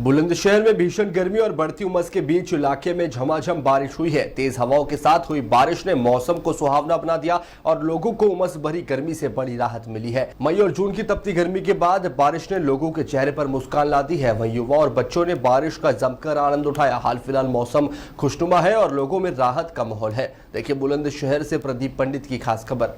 बुलंदशहर में भीषण गर्मी और बढ़ती उमस के बीच इलाके में झमाझम बारिश हुई है। तेज हवाओं के साथ हुई बारिश ने मौसम को सुहावना बना दिया और लोगों को उमस भरी गर्मी से बड़ी राहत मिली है। मई और जून की तपती गर्मी के बाद बारिश ने लोगों के चेहरे पर मुस्कान ला दी है। वहीं युवा और बच्चों ने बारिश का जमकर आनंद उठाया। हाल फिलहाल मौसम खुशनुमा है और लोगों में राहत का माहौल है। देखिए बुलंदशहर से प्रदीप पंडित की खास खबर।